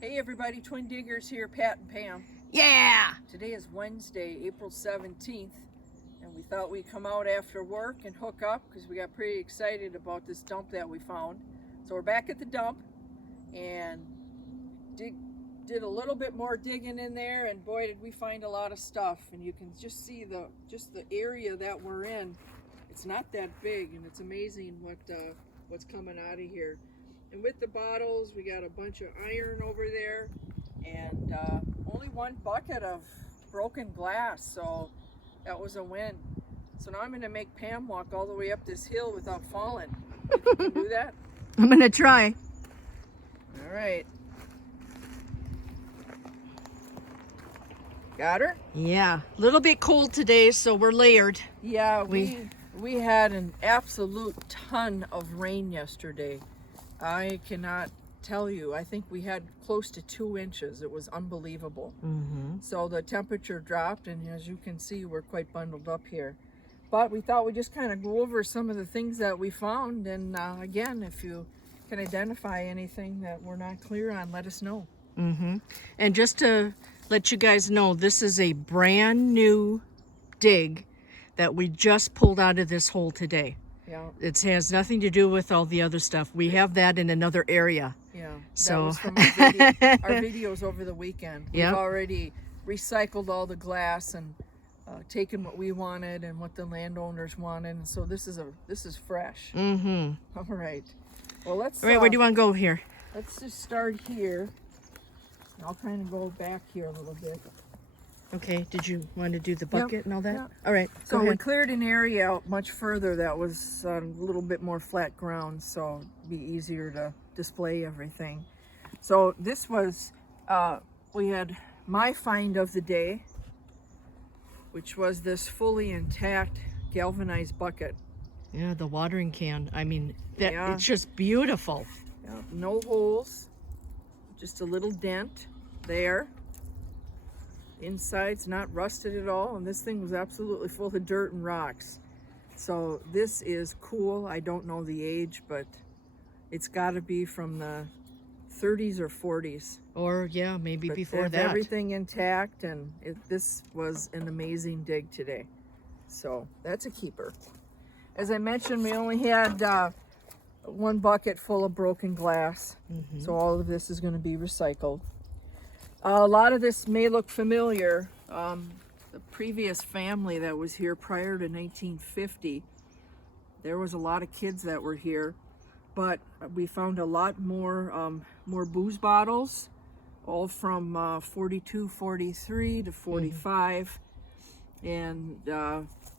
Hey everybody, Twin Diggers here, Pat and Pam. Yeah! Today is Wednesday, April 17th, and we thought we'd come out after work and hook up because we got pretty excited about this dump that we found. So we're back at the dump and did a little bit more digging in there, and boy did we find a lot of stuff. And you can just see the area that we're in. It's not that big, and it's amazing what's coming out of here. And with the bottles, we got a bunch of iron over there, and only one bucket of broken glass, so that was a win. So now I'm going to make Pam walk all the way up this hill without falling. You can do that? I'm gonna try. All right. Got her? Yeah, a little bit cold today, so we're layered. Yeah, we had an absolute ton of rain yesterday. I cannot tell you. I think we had close to 2 inches. It was unbelievable. So the temperature dropped, and as you can see, we're quite bundled up here. But we thought we'd just kind of go over some of the things that we found. And again, if you can identify anything that we're not clear on, let us know. And just to let you guys know, this is a brand new dig that we just pulled out of this hole today. Yeah. It has nothing to do with all the other stuff. We have that in another area. Yeah. So that was from our videos over the weekend. We've already recycled all the glass and taken what we wanted and what the landowners wanted. And so this is fresh. All right. Well, let's. All right, where do you want to go here? Let's just start here. I'll kind of go back here a little bit. Okay, did you want to do the bucket and all that? Yep. All right, So go we ahead. cleared an area out much further that was a little bit more flat ground, so it'd be easier to display everything. So this was, we had my find of the day, which was this fully intact galvanized bucket. Yeah, the watering can. I mean, that Yeah. it's just beautiful. Yeah, no holes, just a little dent there. Inside's not rusted at all, and this thing was absolutely full of dirt and rocks. So this is cool. I don't know the age, but it's got to be from the 30s or 40s. Or yeah, maybe But before have that. everything intact, and this was an amazing dig today. So that's a keeper. As I mentioned, we only had one bucket full of broken glass, so all of this is going to be recycled. A lot of this may look familiar. The previous family that was here prior to 1950, there was a lot of kids that were here, but we found a lot more booze bottles, all from 42, 43 to 45, and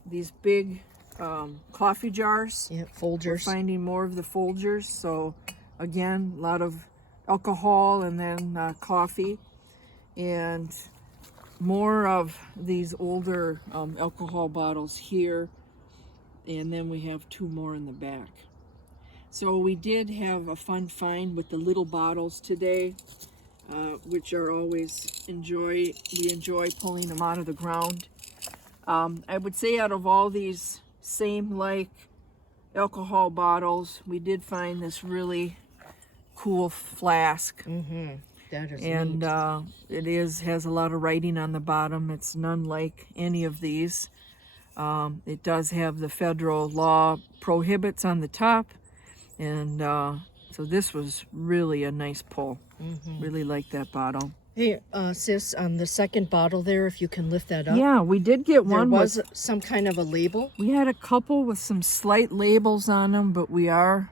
these big coffee jars. Yeah, We're Folgers. finding more of the Folgers. So again, a lot of alcohol and then coffee. And more of these older alcohol bottles here, and then we have 2 more in the back. So we did have a fun find with the little bottles today, which are always we enjoy pulling them out of the ground. I would say out of all these same like alcohol bottles, we did find this really cool flask. That is And neat. it has a lot of writing on the bottom. It's none like any of these. It does have the federal law prohibits on the top, and so this was really a nice pull. Really like that bottle. Hey, sis, on the second bottle there, if you can lift that up. Yeah, we did get There one was with. some kind of a label. We had a couple with some slight labels on them, but we are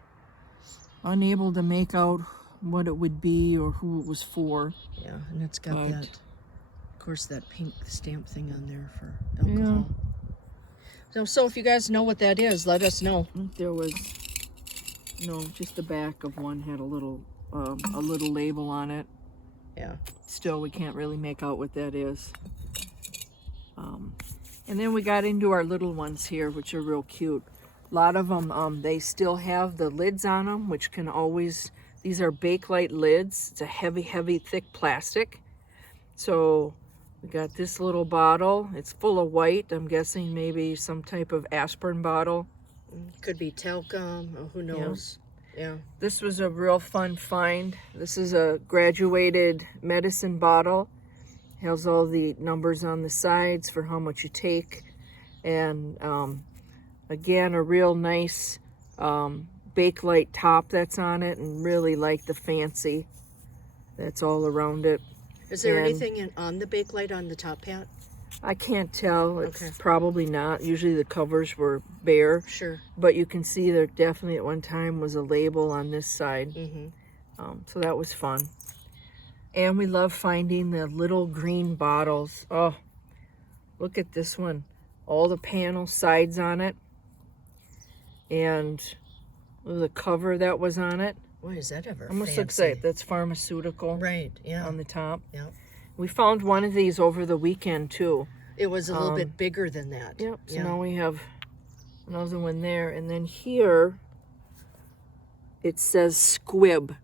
unable to make out what it would be or who it was for. Yeah, and it's got But- that, of course, that pink stamp thing on there for alcohol. So if you guys know what that is, let us know. There was just the back of one had a little label on it. Yeah. Still, we can't really make out what that is. And then we got into our little ones here, which are real cute. A lot of them, they still have the lids on them, which can always. These are Bakelite lids. It's a heavy, heavy, thick plastic. So we got this little bottle. It's full of white. I'm guessing maybe some type of aspirin bottle. Could be talcum, or who knows. Yeah. This was a real fun find. This is a graduated medicine bottle. Has all the numbers on the sides for how much you take. And again, a real nice Bakelite top that's on it, and really like the fancy that's all around it. Is there And anything on the Bakelite on the top, Pat? I can't tell. It's Okay. probably not. Usually the covers were bare. Sure. But you can see there definitely at one time was a label on this side. So that was fun. And we love finding the little green bottles. Oh, look at this one. All the panel sides on it. And the cover that was on it. Boy, is that ever Almost fancy. looks like that's pharmaceutical Right, yeah. on the top. Yeah. We found one of these over the weekend too. It was a little bit bigger than that. Yep, so yeah. now we have another one there. And then here, it says squib.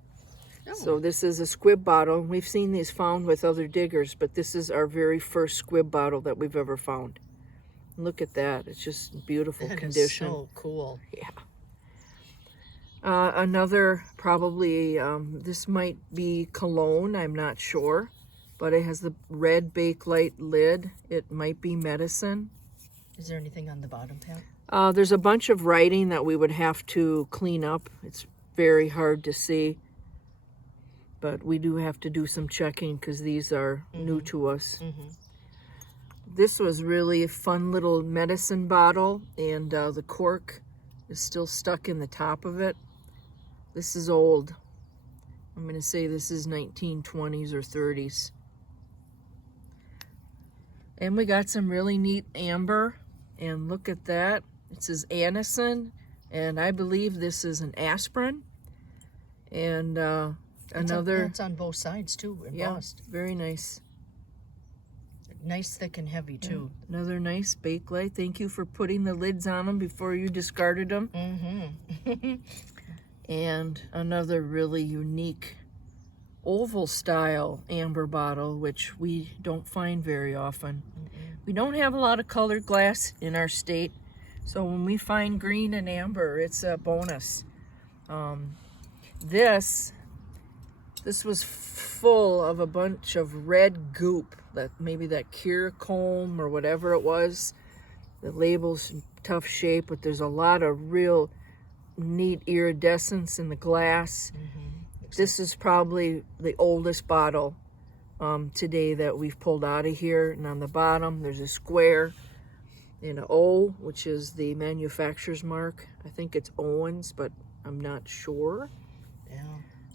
Oh. So this is a squib bottle. We've seen these found with other diggers, but this is our very first squib bottle that we've ever found. Look at that. It's just beautiful That condition. is so cool. Yeah. Another, probably, this might be cologne, I'm not sure. But it has the red Bakelite lid. It might be medicine. Is there anything on the bottom, Pat? There's a bunch of writing that we would have to clean up. It's very hard to see. But we do have to do some checking because these are new to us. This was really a fun little medicine bottle, and the cork is still stuck in the top of it. This is old. I'm going to say this is 1920s or 30s. And we got some really neat amber, and look at that. It says Anison, and I believe this is an aspirin. And another... It's on both sides, too, embossed. Yeah, very nice. Nice, thick, and heavy, too. Another nice Bakelite. Thank you for putting the lids on them before you discarded them. And another really unique oval style amber bottle, which we don't find very often. We don't have a lot of colored glass in our state, so when we find green and amber, it's a bonus. This was full of a bunch of red goop, that maybe that Curacomb or whatever it was. The label's in tough shape, but there's a lot of real neat iridescence in the glass. This is probably the oldest bottle today that we've pulled out of here. And on the bottom, there's a square and an O, which is the manufacturer's mark. I think it's Owens, but I'm not sure. Yeah.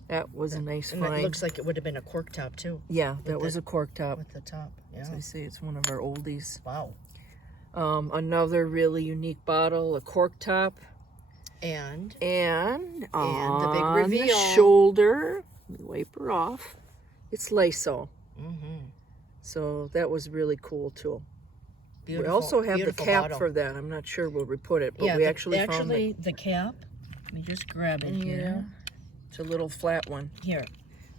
That was a nice And find. it looks like it would have been a cork top, too. Yeah, that was a cork top. With the top, yeah. As I say, it's one of our oldies. Wow. Another really unique bottle, a cork top. And on the big reveal. the shoulder, let me wipe her off, it's Lysol. So that was really cool too. Beautiful, we also have the beautiful cap bottle. for that. I'm not sure where we put it, but Yeah, we actually found actually it. the cap. Let me just grab it Yeah, here. it's a little flat one. Here,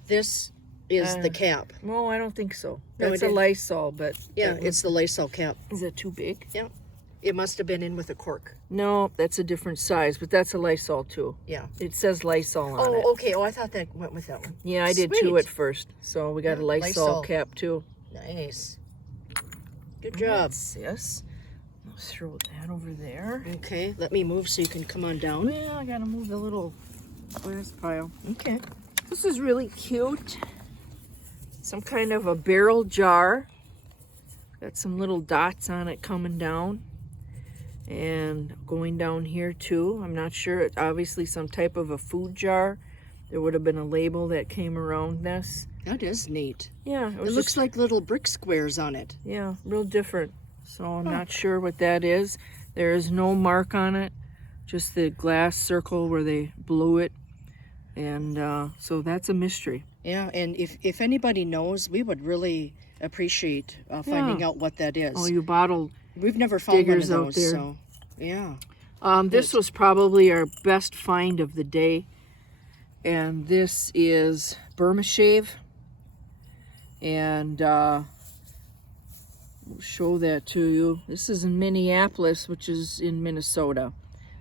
this is the cap. No, I don't think so. No, That's it a is. Lysol, but Yeah, it's the Lysol cap. is it too big? Yeah, it must have been in with a cork. No, that's a different size, but that's a Lysol too. Yeah. It says Lysol on it. Oh, okay. Oh, I thought that went with that one. Yeah, I did too Sweet. at first. So we got Yeah, a Lysol Lysol. cap too. Nice. Good job. Yes. Let's throw that over there. Okay, let me move so you can come on down. Well, I gotta move the little glass pile. Okay. This is really cute. Some kind of a barrel jar. Got some little dots on it coming down. And going down here too. I'm not sure. It's obviously some type of a food jar. There would have been a label that came around this. That is neat. Yeah, It looks like little brick squares on it. Yeah, real different. So I'm not sure what that is. There is no mark on it, just the glass circle where they blew it. And so that's a mystery. Yeah, and if anybody knows, we would really appreciate finding out what that is. Oh, you bottle We've never found one of diggers out those, there. so yeah. This was probably our best find of the day. And this is Burma Shave. And we'll show that to you. This is in Minneapolis, which is in Minnesota.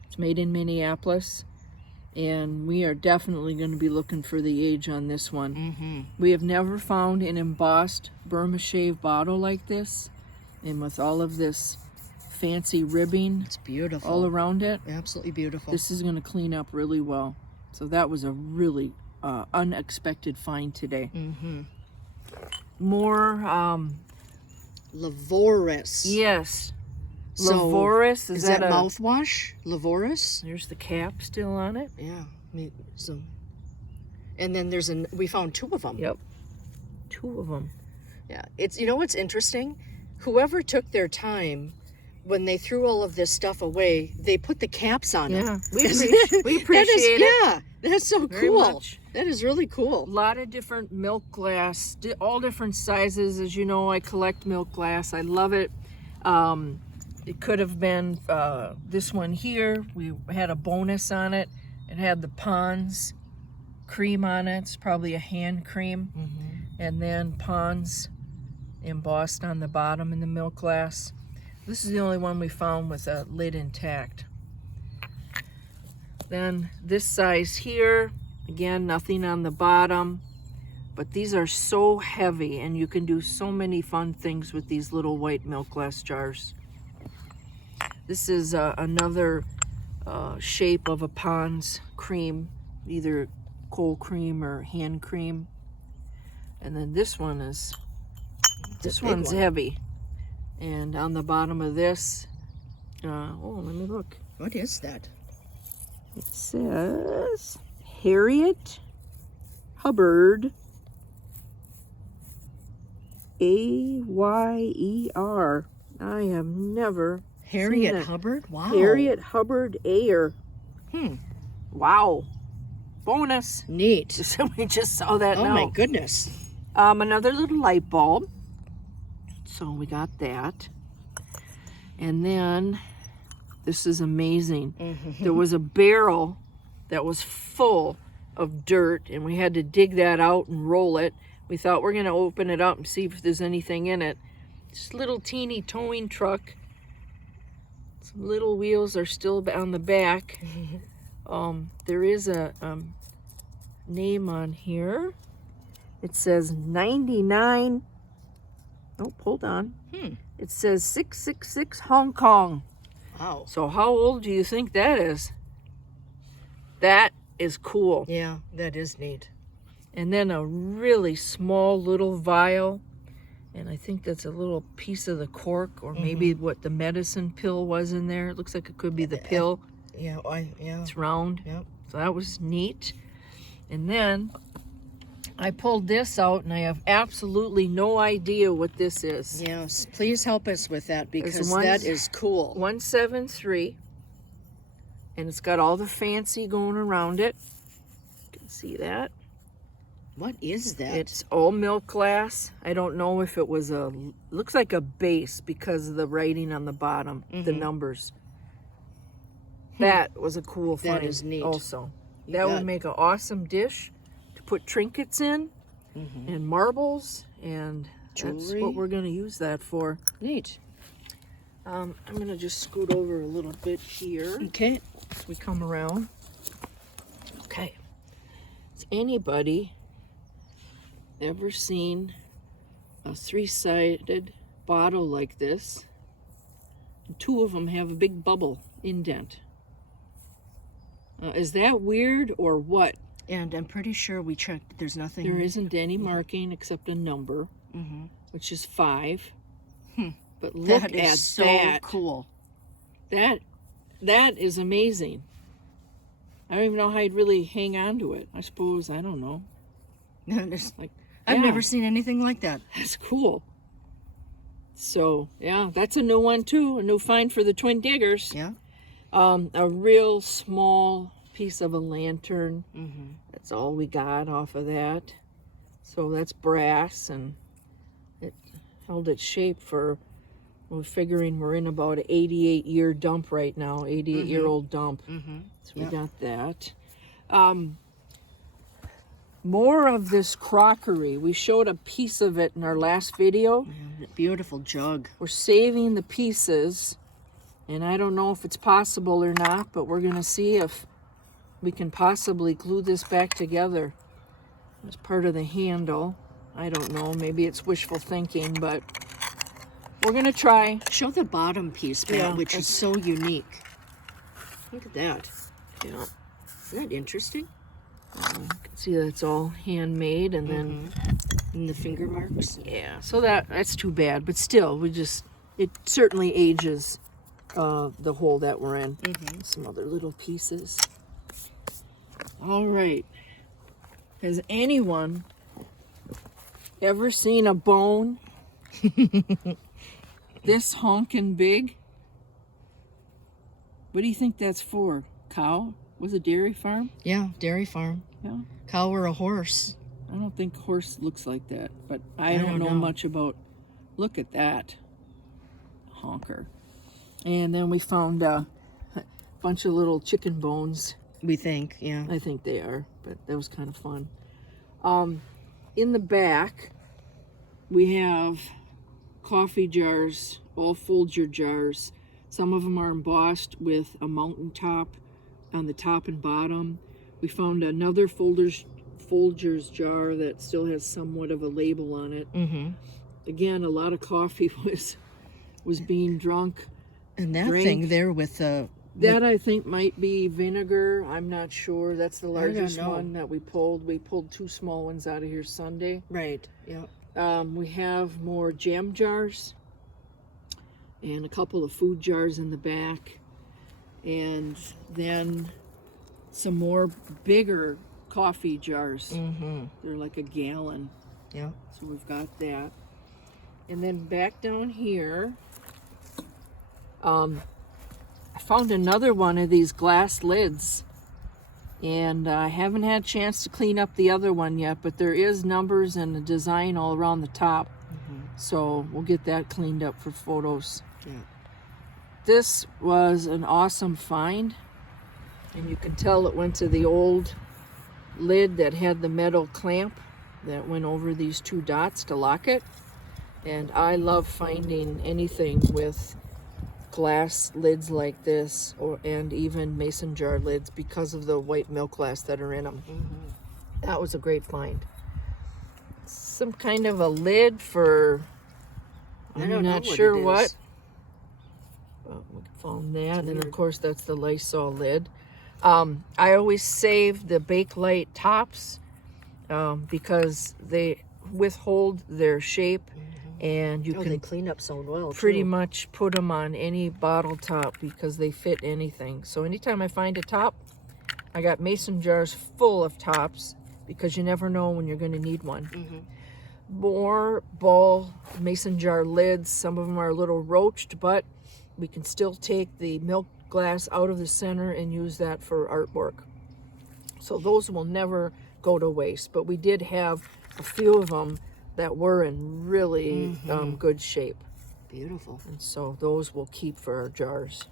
It's made in Minneapolis. And we are definitely going to be looking for the age on this one. Mm-hmm. We have never found an embossed Burma shave bottle like this, and with all of this fancy ribbing, It's beautiful. all around it. Absolutely beautiful. This is going to clean up really well. So that was a really unexpected find today. Mm-hmm. More, Levoris. yes. So, Levoris, is that mouthwash? Levoris? There's the cap still on it. Yeah. So, and then we found 2 of them. Yep. 2 of them. Yeah. It's, you know what's interesting? Whoever took their time when they threw all of this stuff away, they put the caps on it. Yeah. We appreciate it. Yeah. That's so Very cool. much. That is really cool. A lot of different milk glass, all different sizes. As you know, I collect milk glass. I love it. It could have been this one here. We had a bonus on it. It had the Pond's cream on it. It's probably a hand cream. Mm-hmm. And then Pond's embossed on the bottom in the milk glass. This is the only one we found with a lid intact. Then this size here, again, nothing on the bottom. But these are so heavy, and you can do so many fun things with these little white milk glass jars. This is another shape of a Pond's cream, either cold cream or hand cream. And then this one is, this one's heavy. And on the bottom of this, oh, let me look. What is that? It says Harriet Hubbard, A-Y-E-R. I have never Harriet seen it. Hubbard? Wow. Harriet Hubbard Ayer. Hmm. Wow. Bonus. Neat. So we just saw that Oh now. my goodness. Another little light bulb. So we got that. And then, this is amazing. Mm-hmm. There was a barrel that was full of dirt, and we had to dig that out and roll it. We thought we're going to open it up and see if there's anything in it. This little teeny towing truck. Some little wheels are still on the back. There is a name on here. It says 99. Oh, hold on. It says 666 Hong Kong. Wow. So how old do you think that is? That is cool. Yeah, that is neat. And then a really small little vial. And I think that's a little piece of the cork, or maybe what the medicine pill was in there. It looks like it could be the pill. Yeah, yeah. It's round. Yep. So that was neat. And then I pulled this out, and I have absolutely no idea what this is. Yes, please help us with that, because There's that is cool. 173, and it's got all the fancy going around it. You can see that. What is that? It's all milk glass. I don't know if it was looks like a base because of the writing on the bottom, the numbers. That was a cool find. That is neat. Also, You that bet. would make an awesome dish to put trinkets in, and marbles, and that's Jewelry. what we're going to use that for. Neat. I'm going to just scoot over a little bit here Okay. as we come around. Okay. Has anybody ever seen a 3-sided bottle like this? And 2 of them have a big bubble indent. Is that weird or what? And I'm pretty sure we checked. There's nothing. There isn't any marking except a number, which is 5. But look That at is so that. cool. That is amazing. I don't even know how you'd really hang on to it. I suppose, I don't know. Like, I've yeah, never seen anything like that. That's cool. So, yeah, that's a new one too. A new find for the Twin Diggers. Yeah. A real small piece of a lantern. That's all we got off of that. So that's brass, and it held its shape for, we're figuring we're in about an 88-year dump right now, 88-year-old dump. So we got that. More of this crockery. We showed a piece of it in our last video. Beautiful jug. We're saving the pieces, and I don't know if it's possible or not, but we're gonna see if we can possibly glue this back together as part of the handle. I don't know, maybe it's wishful thinking, but we're gonna try. Show the bottom piece, Matt, Yeah, which is so unique. Look at that. Yeah, Isn't that interesting? you can see that it's all handmade, and then And the finger marks. yeah, so that's too bad, but still, it certainly ages the hole that we're in. Some other little pieces. All right. Has anyone ever seen a bone this honkin' big? What do you think that's for? Cow? Was a dairy farm? Yeah, dairy farm. Yeah. Cow or a horse. I don't think horse looks like that, but I don't know know. much about. Look at that honker. And then we found a bunch of little chicken bones. We think, yeah. I think they are, but that was kind of fun. In the back, we have coffee jars, all Folger jars. Some of them are embossed with a mountaintop on the top and bottom. We found another Folgers jar that still has somewhat of a label on it. Again, a lot of coffee was being drunk. And that thing there with the... That I think might be vinegar. I'm not sure. That's the largest know. one that we pulled. We pulled 2 small ones out of here Sunday. Right, yeah. We have more jam jars and a couple of food jars in the back, and then some more bigger coffee jars. They're like a gallon. Yeah. So we've got that. And then back down here, I found another one of these glass lids, and I haven't had a chance to clean up the other one yet, but there is numbers and a design all around the top. So we'll get that cleaned up for photos. Yeah. This was an awesome find, and you can tell it went to the old lid that had the metal clamp that went over these 2 dots to lock it. And I love finding anything with glass lids like this, and even mason jar lids, because of the white milk glass that are in them. That was a great find. Some kind of a lid for, I'm not sure what. Well, we found that, and of course that's the Lysol lid. I always save the Bakelite tops because they withhold their shape, and you They can clean up so well, pretty too. much put them on any bottle top because they fit anything. So anytime I find a top, I got mason jars full of tops because you never know when you're going to need one. More ball mason jar lids. Some of them are a little roached, but we can still take the milk glass out of the center and use that for artwork. So those will never go to waste, but we did have a few of them that were in really good shape. Beautiful. And so those we'll keep for our jars.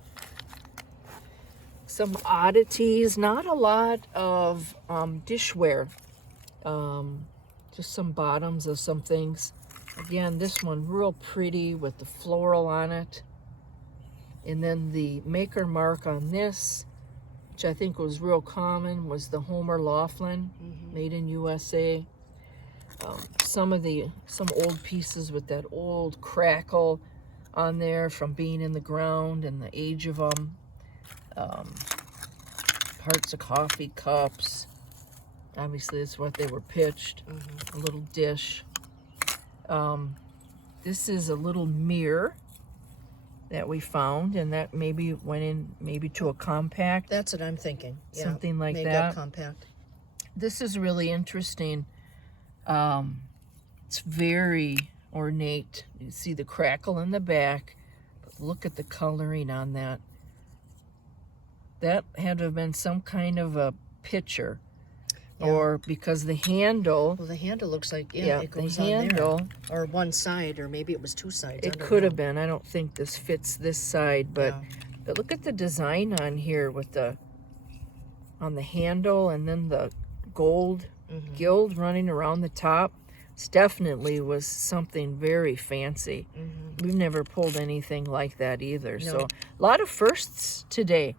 Some oddities, not a lot of dishware. Just some bottoms of some things. Again, this one real pretty with the floral on it. And then the maker mark on this, which I think was real common, was the Homer Laughlin, made in USA. Some old pieces with that old crackle on there from being in the ground and the age of them. Parts of coffee cups. Obviously, that's what they were pitched. A little dish. This is a little mirror that we found, and that maybe went in to a compact. That's what I'm thinking. Yeah. Something like Made that. compact. This is really interesting. It's very ornate. You see the crackle in the back, but look at the coloring on that. That had to have been some kind of a picture, or because the handle. Well, the handle looks like, the it goes handle. on there. Or one side, or maybe it was 2 sides. It could have been. I don't think this fits this side, but look at the design on here with on the handle, and then the gold gild running around the top. This definitely was something very fancy. We've never pulled anything like that either. No. So a lot of firsts today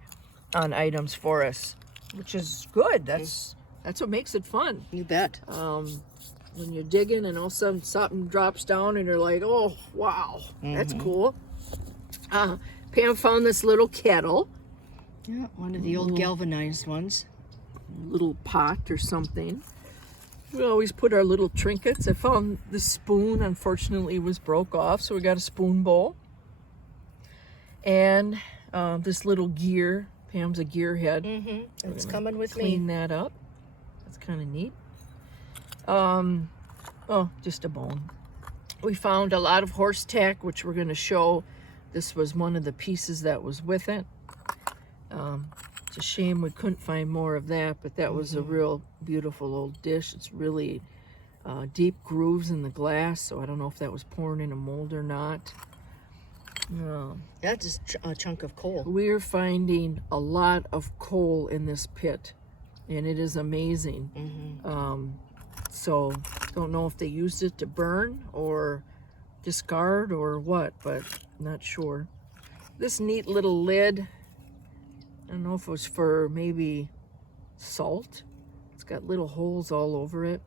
on items for us. which is good. That's what makes it fun. You bet. When you're digging and all of a sudden something drops down and you're like, oh, wow, that's cool. Pam found this little kettle. Yeah, one of the old galvanized ones. Little pot or something. We always put our little trinkets. I found the spoon, unfortunately, was broke off, so we got a spoon bowl. And this little gear. Pam's a gearhead. It's coming with Clean me. that up. That's kind of neat. Oh, just a bone. We found a lot of horse tack, which we're going to show. This was one of the pieces that was with it. It's a shame we couldn't find more of that, but that was a real beautiful old dish. It's really deep grooves in the glass, so I don't know if that was poured in a mold or not. That's just a chunk of coal. We're finding a lot of coal in this pit, and it is amazing. So don't know if they used it to burn or discard or what, but not sure. This neat little lid, I don't know if it was for maybe salt. It's got little holes all over it.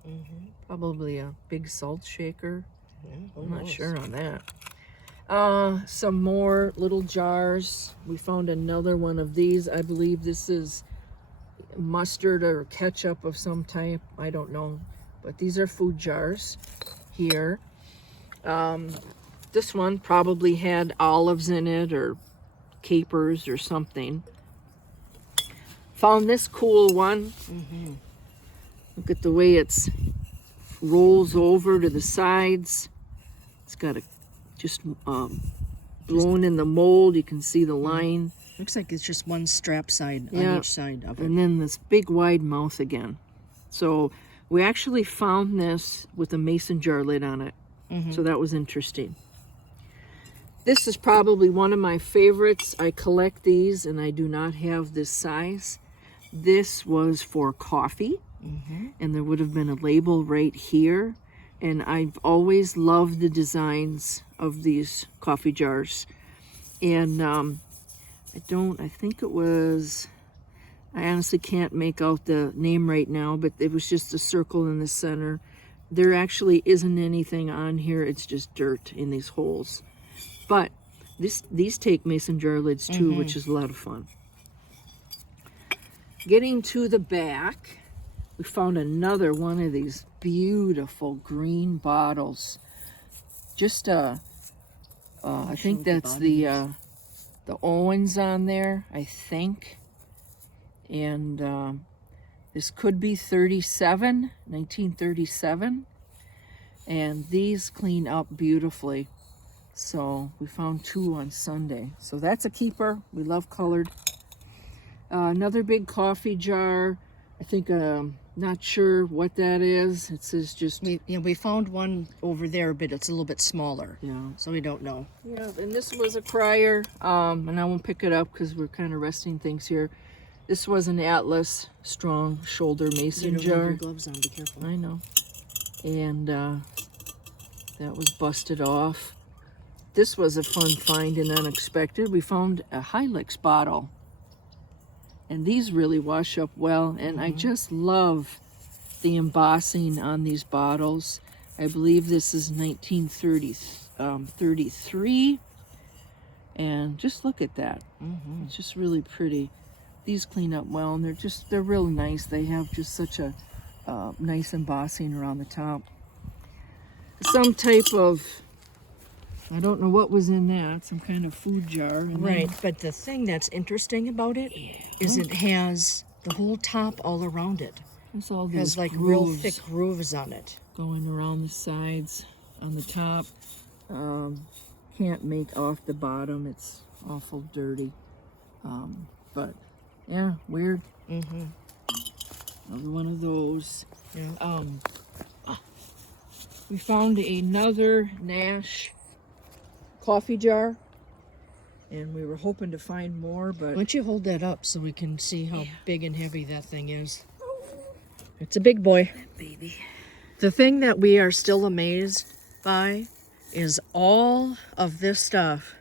Probably a big salt shaker. I'm not sure on that. Some more little jars. We found another one of these. I believe this is mustard or ketchup of some type. I don't know. But these are food jars here. This one probably had olives in it or capers or something. Found this cool one. Look at the way it's rolls over to the sides. It's got a just blown in the mold. You can see the line. Looks like it's just one strap side on each side of it. And then this big wide mouth again. So we actually found this with a mason jar lid on it. So that was interesting. This is probably one of my favorites. I collect these and I do not have this size. This was for coffee, and there would have been a label right here. And I've always loved the designs of these coffee jars. And I think it was, I honestly can't make out the name right now, but it was just a circle in the center. There actually isn't anything on here. It's just dirt in these holes. But these take mason jar lids too, which is a lot of fun. Getting to the back, we found another one of these beautiful green bottles. Just I think that's the Owens on there, I think. And this could be 1937. And these clean up beautifully. So we found 2 on Sunday. So that's a keeper. We love colored. Another big coffee jar. I think, not sure what that is. It says just... We found one over there, but it's a little bit smaller. Yeah. So we don't know. Yeah, and this was a crier. And I won't pick it up because we're kind of resting things here. This was an Atlas strong shoulder mason You don't jar. have your gloves on, be careful. I know. And that was busted off. This was a fun find and unexpected. We found a Hilux bottle. And these really wash up well. And I just love the embossing on these bottles. I believe this is 1933. And just look at that. It's just really pretty. These clean up well, and they're real nice. They have just such a nice embossing around the top. Some type of, I don't know what was in that, some kind of food jar. And Right, then, but the thing that's interesting about it is it has the whole top all around it. there's all It these has like grooves real thick grooves on it. going around the sides, on the top. Can't make off the bottom. It's awful dirty. But yeah, weird. Another one of those. Yeah. We found another Nash coffee jar, and we were hoping to find more, but Why don't you hold that up so we can see how big and heavy that thing is? It's a big boy. baby. The thing that we are still amazed by is all of this stuff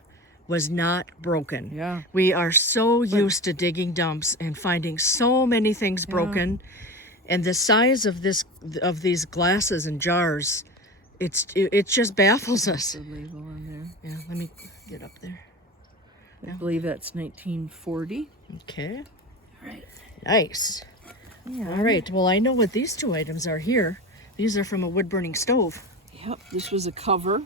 was not broken. Yeah. We are so used to digging dumps and finding so many things broken. And the size of these glasses and jars, it just baffles us. The label on there. Yeah, let me get up there. I believe that's 1940. Okay. All right. Nice. Yeah. All right. Well, I know what these two items are here. These are from a wood-burning stove. Yep. This was a cover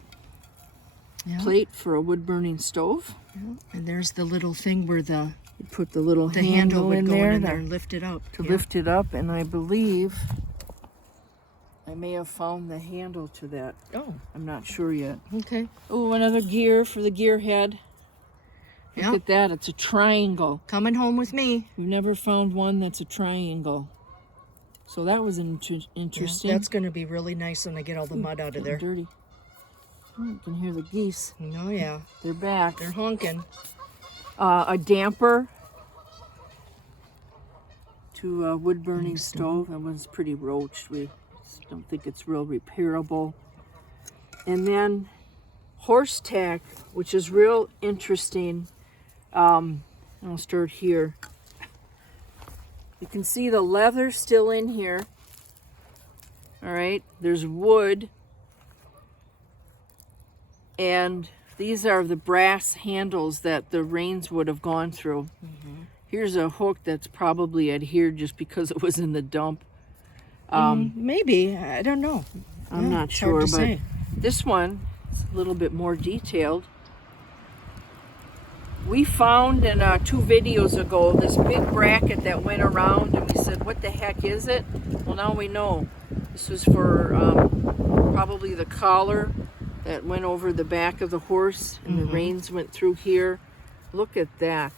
Yeah. plate for a wood-burning stove. Yeah. And there's the little thing where the You put the little handle handle would in go there, in there and lift it up. to lift it up, and I believe I may have found the handle to that. Oh, I'm not sure yet. okay. Oh, another gear for the gear head. Look Yeah. at that. It's a triangle. Coming home with me. We've never found one that's a triangle. So that was interesting. That's going to be really nice when I get all the mud out of there. Dirty. Oh, you can hear the geese. Oh, yeah. They're back. They're honking. A damper to a wood-burning stove. That one's pretty roached. We don't think it's real repairable. And then horse tack, which is real interesting. I'll start here. You can see the leather still in here. All right, there's wood. And these are the brass handles that the reins would have gone through. Here's a hook that's probably adhered just because it was in the dump. Maybe. I don't know. I'm Yeah, not it's hard sure, to but say. this one is a little bit more detailed. We found in 2 videos ago this big bracket that went around, and we said, what the heck is it? Well, now we know. This was for probably the collar that went over the back of the horse, and the reins went through here. Look at that.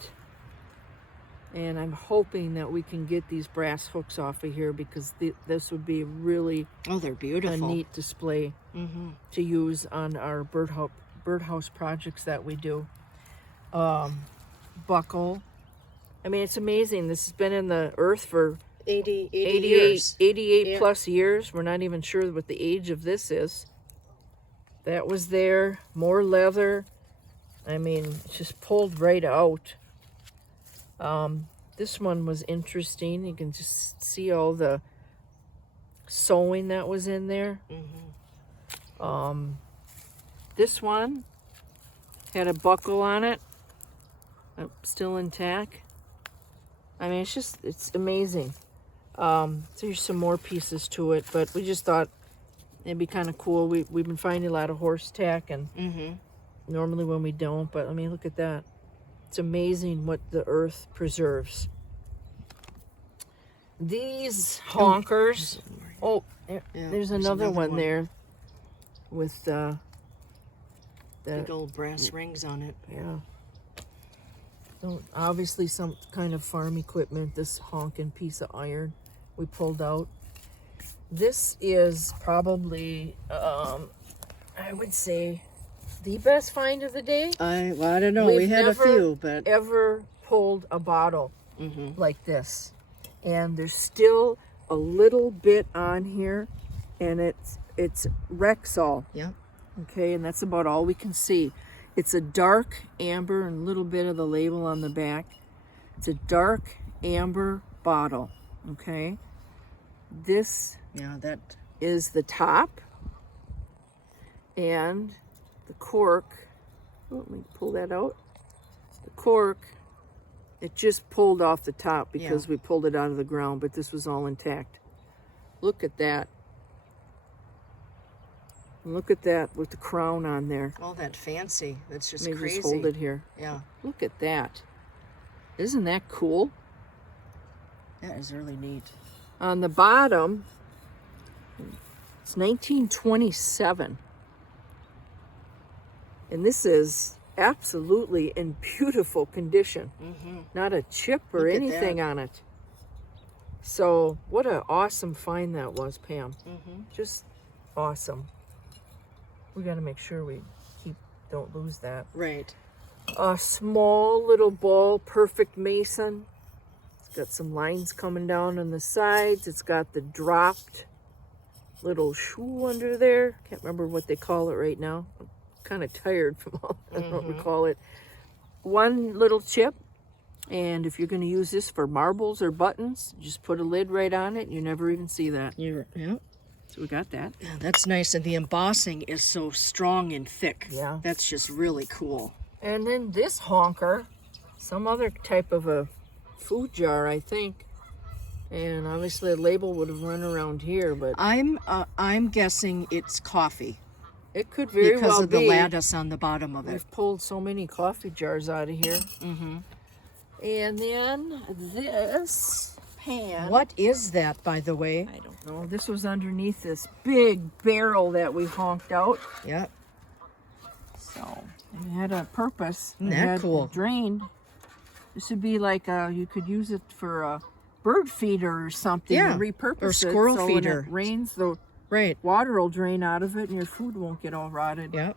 And I'm hoping that we can get these brass hooks off of here, because this would be really Oh, they're a beautiful. neat display to use on our birdhouse projects that we do. Buckle. I mean, it's amazing. This has been in the earth for 88 88 years. Yeah. plus years. We're not even sure what the age of this is. That was there. More leather. I mean, it's just pulled right out. This one was interesting. You can just see all the sewing that was in there. This one had a buckle on it. Still intact. I mean, it's amazing. So here's some more pieces to it, but we just thought it'd be kind of cool. We've been finding a lot of horse tack, and normally when we don't, but I mean, look at that. It's amazing what the earth preserves. These honkers. Oh, there's another one there with the big old brass rings on it. yeah. So obviously some kind of farm equipment. This honking piece of iron we pulled out. This is probably I would say the best find of the day. I don't know. We've We had a never few, but ever pulled a bottle like this, and there's still a little bit on here, and it's Rexall. yeah. Okay, and that's about all we can see. It's a dark amber, and a little bit of the label on the back. It's a dark amber bottle. Okay, this That is the top, and the cork. Oh, let me pull that out. The cork, it just pulled off the top because we pulled it out of the ground, but this was all intact. Look at that. Look at that with the crown on there. all that fancy. That's just Let me crazy. just hold it here. Yeah, Look at that. Isn't that cool? that is really neat. On the bottom, it's 1927. And this is absolutely in beautiful condition. Not a chip or Look at anything that. on it. So what an awesome find that was, Pam. Just awesome. We got to make sure we don't lose that. Right. A small little ball, perfect mason. It's got some lines coming down on the sides. It's got the dropped little shoe under there. Can't remember what they call it right now. I'm kind of tired from all, I don't recall it. one little chip. And if you're going to use this for marbles or buttons, just put a lid right on it and you never even see that. Yeah. So we got that. Yeah, that's nice. And the embossing is so strong and thick. Yeah. That's just really cool. And then this honker, some other type of a food jar, I think. And obviously the label would have run around here, but I'm guessing it's coffee. it could very because well of the be. lattice on the bottom of it. We've pulled so many coffee jars out of here. Mm-hmm. And then this pan. What is that, by the way? I don't know. This was underneath this big barrel that we honked out. Yep. So it had a purpose. Isn't It that had cool? Drained. This would be like you could use it for a bird feeder or something. Yeah, And repurpose or it, squirrel so feeder. When it rains, the Right. water will drain out of it, and your food won't get all rotted. Yep.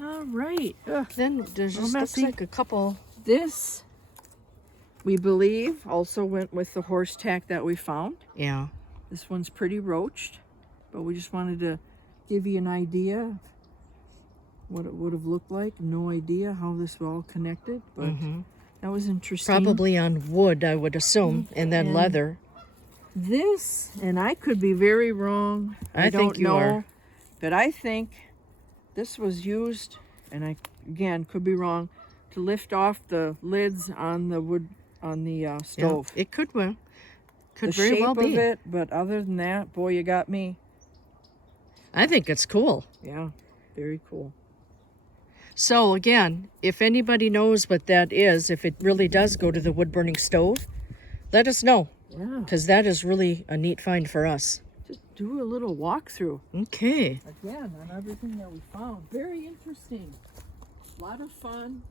All right. Then there's just looks messy. like a couple. This, we believe, also went with the horse tack that we found. Yeah. This one's pretty roached, but we just wanted to give you an idea of what it would have looked like. No idea how this was all connected, but that was interesting. Probably on wood, I would assume, and then And leather. This, and I could be very wrong. I don't think you know, are. but I think this was used, and I again could be wrong, to lift off the lids on the wood on the stove. Yeah, it could well. Could The very shape well of be. it, but other than that, boy, you got me. I think it's cool. Yeah, very cool. So again, if anybody knows what that is, if it really does go to the wood burning stove, let us know, Yeah, because that is really a neat find for us. just do a little walkthrough Okay. again on everything that we found. Very interesting. A lot of fun.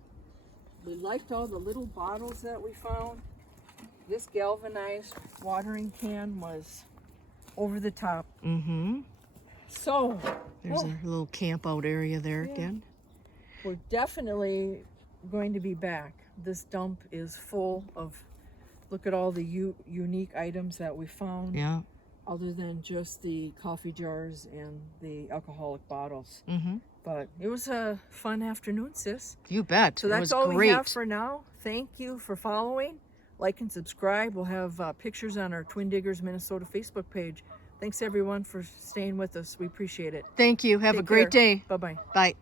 We liked all the little bottles that we found. This galvanized watering can was over the top. Mm-hmm. So, There's a little camp out area there Yeah. again. we're definitely going to be back. This dump is full of, look at all the unique items that we found, Yeah. other than just the coffee jars and the alcoholic bottles. Mm-hmm. But it was a fun afternoon, sis. You bet. So it that's was all great. we have for now. Thank you for following. Like and subscribe. We'll have pictures on our Twin Diggers Minnesota Facebook page. Thanks everyone for staying with us. We appreciate it. Thank you. Have a Take great care. day. Bye-bye. Bye.